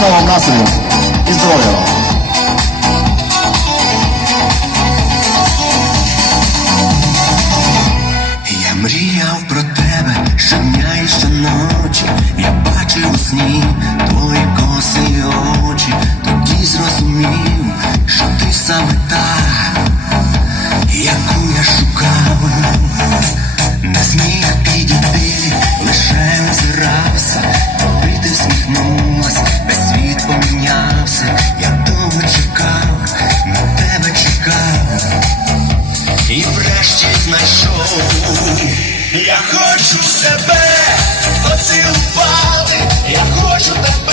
гарного вам настрою і здоров'я вам. Я мріяв про тебе щодня і щоночі. Я бачив у сні твої коси очі. Тоді зрозумів, що ти саме хочу себе поцілувати, я хочу тебе,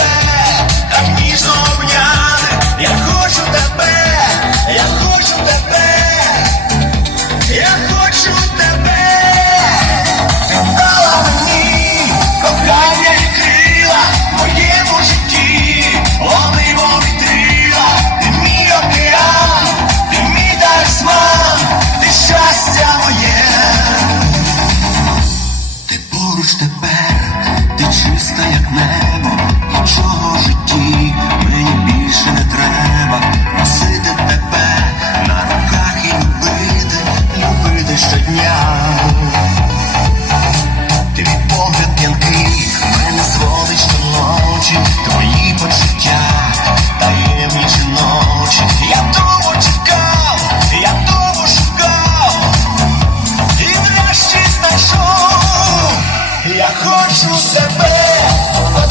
поруч тепер, Я хочу тебе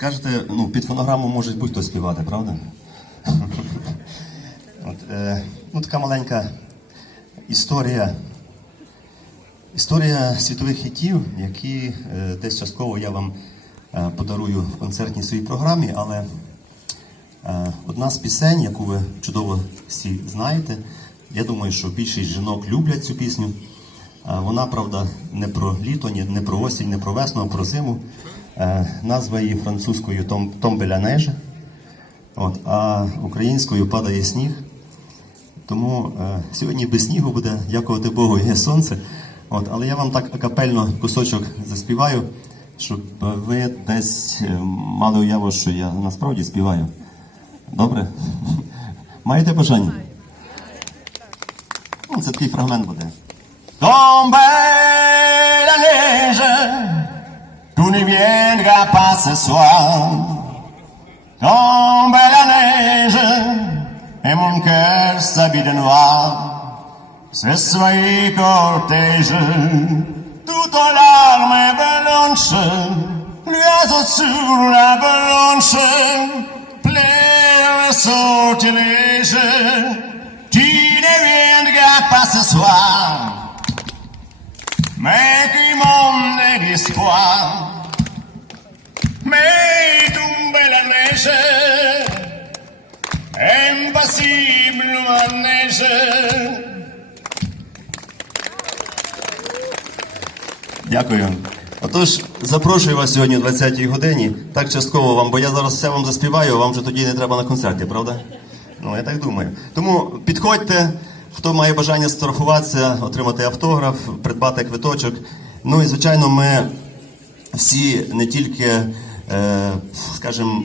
Скажете, ну, під фонограму може будь-хто співати, правда? От, е, ну, така маленька історія. Історія світових хітів, які е, десь частково я вам е, подарую в концертній своїй програмі, але е, одна з пісень, яку ви чудово всі знаєте, я думаю, що більшість жінок люблять цю пісню. Е, Вона, правда, не про літо, не про осінь, не про весну, а про зиму. Е, Назва її французькою «Том- «Томбеля неже», от, а українською падає сніг. Тому е, сьогодні без снігу буде, дякувати Богу, є сонце. От, але я вам так акапельно кусочок заспіваю, щоб е, ви десь е, мали уяву, що я насправді співаю. Добре? Маєте бажання? Ну, це такий фрагмент буде. Tombe tu ne viendras pas ce soir? Tombe la neige, et mon cœur s'habille de noir. Ce soyez cortège, tout en larmes blanches, l'oiseau sur la blanche, plein de sortilèges. Tu ne viendras pas ce soir, mais qui la neige, impassible ma neige. Дякую. Отож, запрошую вас сьогодні о 20-й годині. Так частково вам, бо я зараз все вам заспіваю, вам вже тоді не треба на концерті, правда? Ну, я так думаю. Тому підходьте, хто має бажання сфотографуватися, отримати автограф, придбати квиточок. Ну і звичайно, ми всі не тільки, е, скажімо,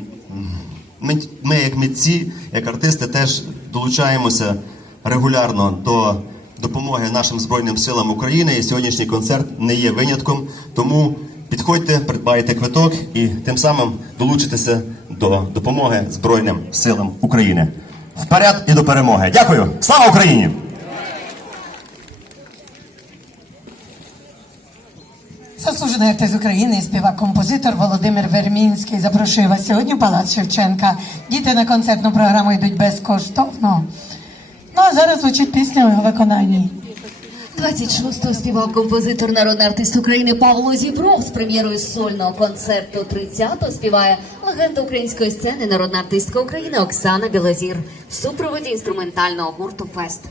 ми, ми, як митці, як артисти, теж долучаємося регулярно до допомоги нашим Збройним силам України. І сьогоднішній концерт не є винятком. Тому підходьте, придбайте квиток і тим самим долучитеся до допомоги Збройним силам України. Вперед і до перемоги! Дякую! Слава Україні! Заслужений артист України, співак-композитор Володимир Вермінський запрошує вас сьогодні в Палац Шевченка. Діти на концертну програму йдуть безкоштовно. Ну а зараз звучить пісня у виконанні. 26-го співав композитор, народний артист України Павло Зібров з прем'єрою сольного концерту. 30-го співає легенда української сцени, народна артистка України Оксана Білозір в супроводі інструментального гурту Фест.